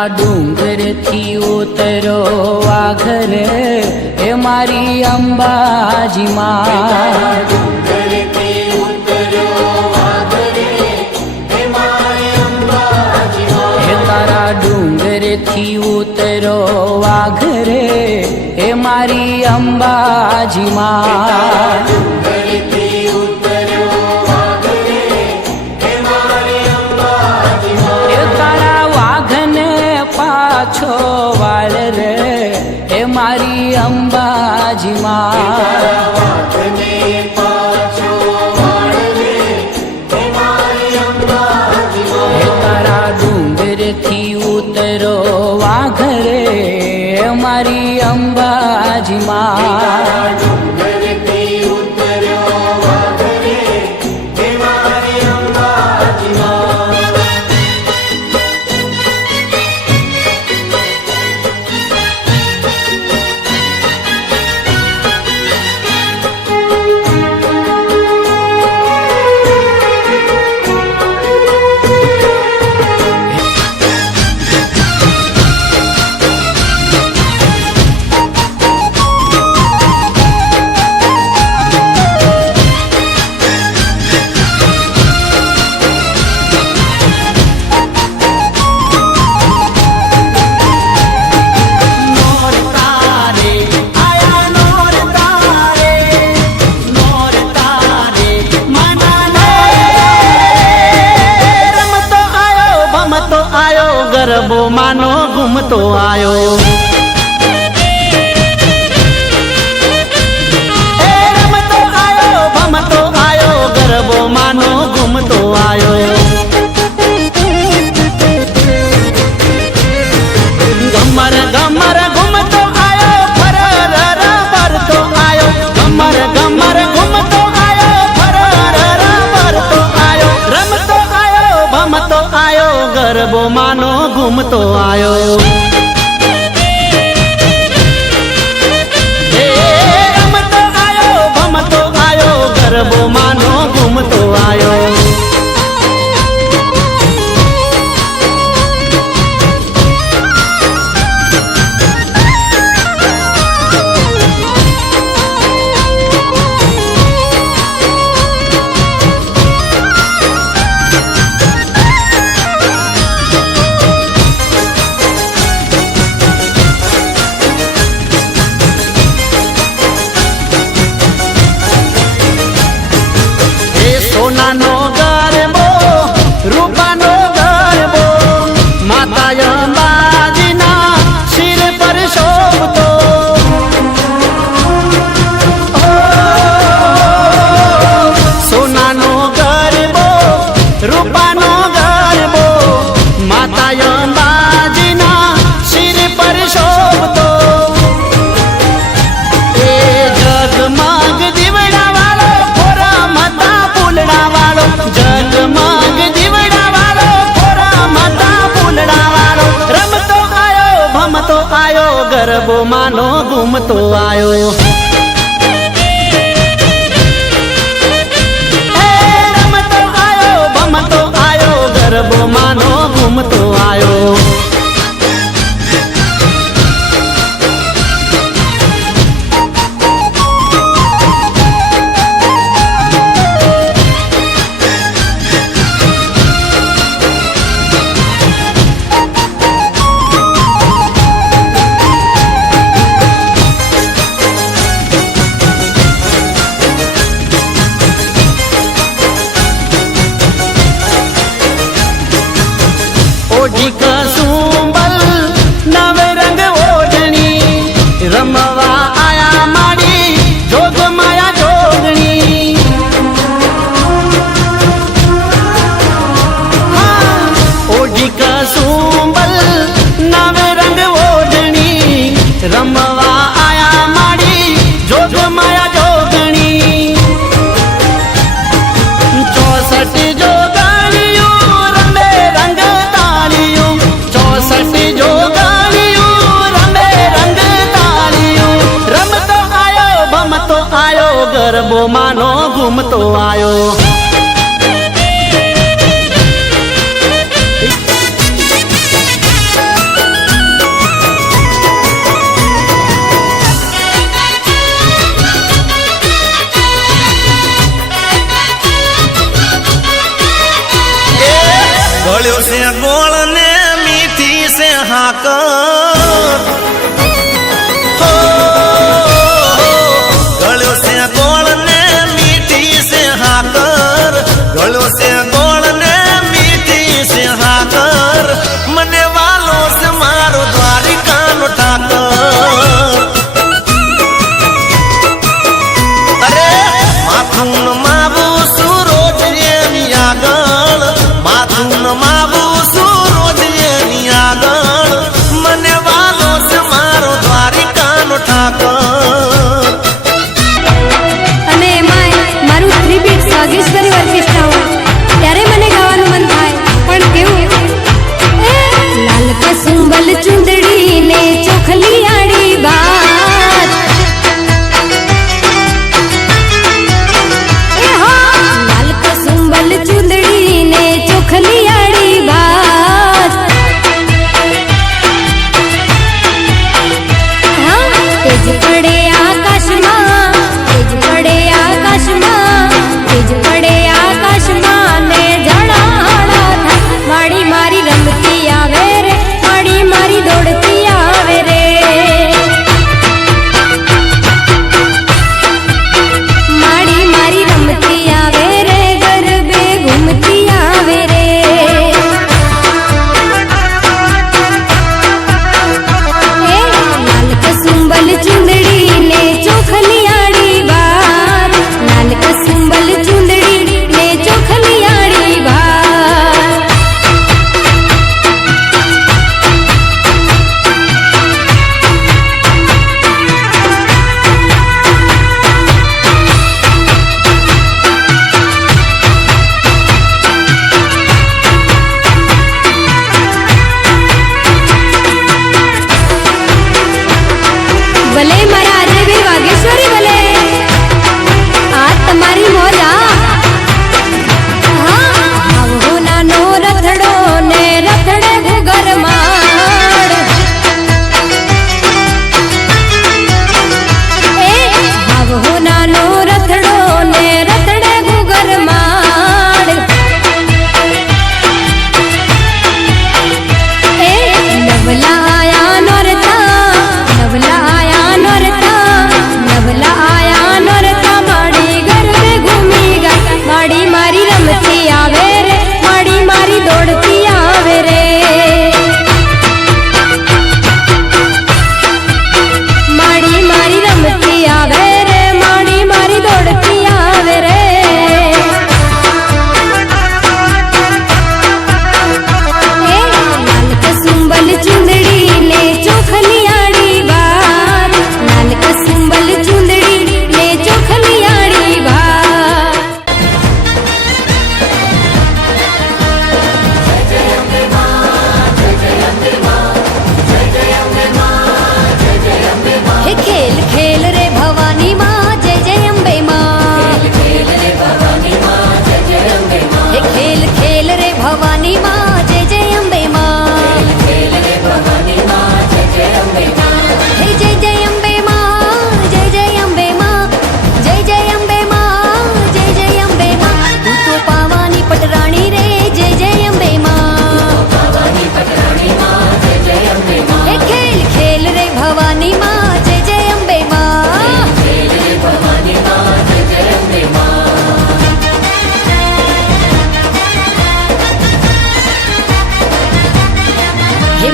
આ ડુંગરથી ઉતરો વાઘર, એ મારી અંબાજી માં થી ઉતરો વાઘરે, એ મારી અંબાજી માં છો વાળ રે એ મારી અંબાજીમાં? ડુંગરથી ઉતરો વાઘરે મારી અંબાજીમાં? જમાનો ગુમતો આવ્યો ગરબો માનો ઘૂમતો આવ્યો ગરબો માનો ઘૂમતો આવ્યો ગરબો માનો ઘૂમતો આવ્યો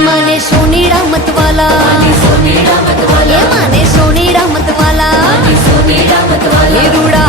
माने सोनीड़ा मत वाला माने सोनीड़ा वाला माने सोनीड़ा मत वाला माने सोनीड़ा मत वाला ये रूड़ा